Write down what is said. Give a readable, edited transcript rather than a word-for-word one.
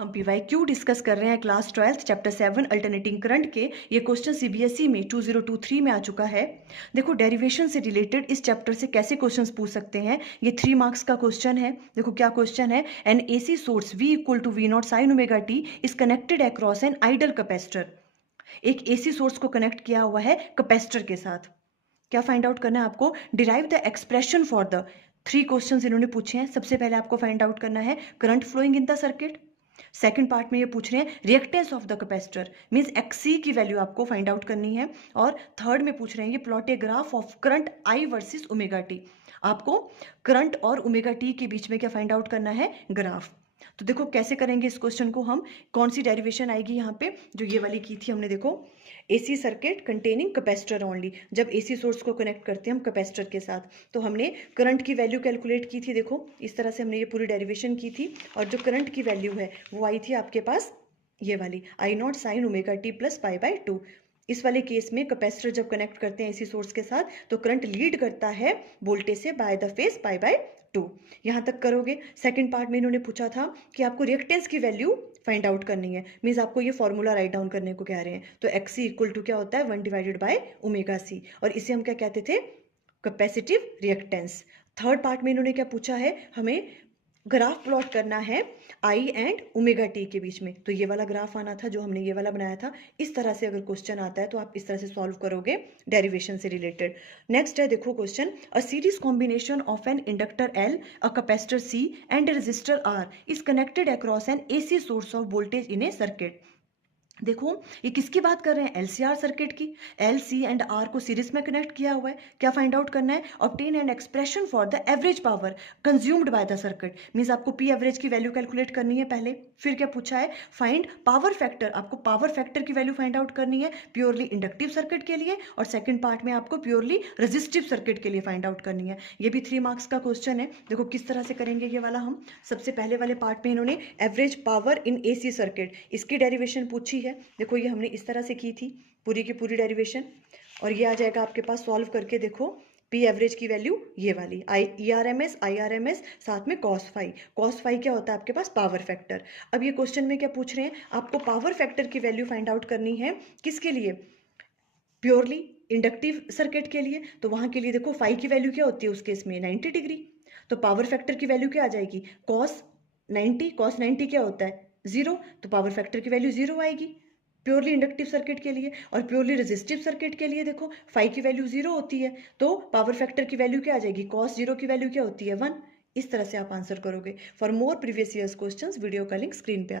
हम PYQ discuss कर रहे हैं class 12th chapter 7 alternating current के। ये क्वेश्चन CBSE में 2023 में आ चुका है। देखो डेरिवेशन से रिलेटेड इस चैप्टर से कैसे क्वेश्चंस पूछ सकते हैं। ये 3 मार्क्स का क्वेश्चन है। देखो क्या क्वेश्चन है, an AC source V equal to V0 sine omega t is connected across an ideal capacitor. एक AC सोर्स को कनेक्ट किया हुआ है कैपेसिटर के साथ। क्या फाइंड आउट करना है आपको, derive the expression for the 3 questions इन्होंने पूछे हैं। सबसे पहले आपको फाइंड आउट करना है current flowing in the circuit. Second part में ये पूछ रहे हैं reactance of the capacitor, means XC की वैल्यू आपको फाइंड आउट करनी है। और थर्ड में पूछ रहे हैं ये plot a graph of current I versus omega t. आपको करंट और ओमेगा टी के बीच में क्या फाइंड आउट करना है, ग्राफ। तो देखो कैसे करेंगे इस क्वेश्चन को हम, कौन सी डेरिवेशन आएगी यहाँ पे, जो ये वाली की थी हमने। देखो AC circuit containing capacitor only, जब AC सोर्स को कनेक्ट करते हैं हम कैपेसिटर के साथ, तो हमने करंट की वैल्यू कैलकुलेट की थी। देखो इस तरह से हमने ये पूरी डेरिवेशन की थी, और जो करंट की वैल्यू है वो आई थी आपके पास ये वाली I0 sign omega T plus pi by 2। इस वाले केस में कैपेसिटर जब कनेक्ट करते हैं AC सोर्स के साथ तो करंट लीड करता है वोल्टेज से by the phase pi by 2। यहाँ तक करोगे। सेकंड पार्ट में इन्होंने पूछा था कि आपको रिएक्टेंस की वैल्यू फाइंड आउट करनी है, मीन्स आपको ये फॉर्मूला राइट डाउन करने को कह रहे हैं। तो XC इक्वल टू क्या होता है, 1 डिवाइडेड बाय ओमेगा C, और इसे हम क्या कहते थे, कैपेसिटिव रिएक्टेंस। थर्ड पार्ट में इन्होंने क्या पूछा है, हमें ग्राफ प्लॉट करना है I एंड ओमेगा टी के बीच में। तो ये वाला ग्राफ आना था जो हमने ये वाला बनाया था। इस तरह से अगर क्वेश्चन आता है तो आप इस तरह से सॉल्व करोगे डेरिवेशन से रिलेटेड। नेक्स्ट है देखो question, a series combination of an inductor L, a capacitor C and a resistor R is connected across an AC source of voltage in a circuit. देखो ये किसकी बात कर रहे हैं, LCR सर्किट की। L, C एंड R को series में कनेक्ट किया हुआ है। क्या फाइंड आउट करना है, obtain an expression for the average power consumed by the circuit, means आपको P एवरेज की वैल्यू कैलकुलेट करनी है पहले। फिर क्या पूछा है, फाइंड पावर फैक्टर, आपको पावर फैक्टर की वैल्यू फाइंड आउट करनी है प्योरली इंडक्टिव सर्किट के लिए, और सेकंड पार्ट में आपको प्योरली रेजिस्टिव सर्किट के लिए फाइंड आउट करनी है। ये भी 3 मार्क्स का क्वेश्चन है। देखो किस तरह से करेंगे ये वाला हम। सबसे पहले वाले पार्ट में इन्होंने average power in AC circuit, इसकी डेरिवेशन पूछी है। देखो ये हमने इस तरह से की थी पूरी की पूरी डेरिवेशन, और ये आ जाएगा आपके पास सॉल्व करके। देखो P एवरेज की वैल्यू ये वाली ERMS IRMS साथ में cos फाई क्या होता है आपके पास, पावर फैक्टर। अब ये क्वेश्चन में क्या पूछ रहे हैं, आपको पावर फैक्टर की वैल्यू फाइंड आउट करनी है किसके लिए, प्योरली इंडक्टिव सर्किट के लिए। तो वहां के लिए देखो फाई की वैल्यू क्या होती है उस केस में, 90 डिग्री। तो पावर फैक्टर की वैल्यू क्या आ जाएगी, cos 90 क्या होता है, 0। तो पावर फैक्टर की वैल्यू 0 आएगी प्योरली इंडक्टिव सर्किट के लिए। और प्योरली रेजिस्टिव सर्किट के लिए देखो फाई की वैल्यू 0 होती है, तो पावर फैक्टर की वैल्यू क्या आ जाएगी, cos 0 की वैल्यू क्या होती है, 1। इस तरह से आप आंसर करोगे। For more previous years questions video का लिंक स्क्रीन पे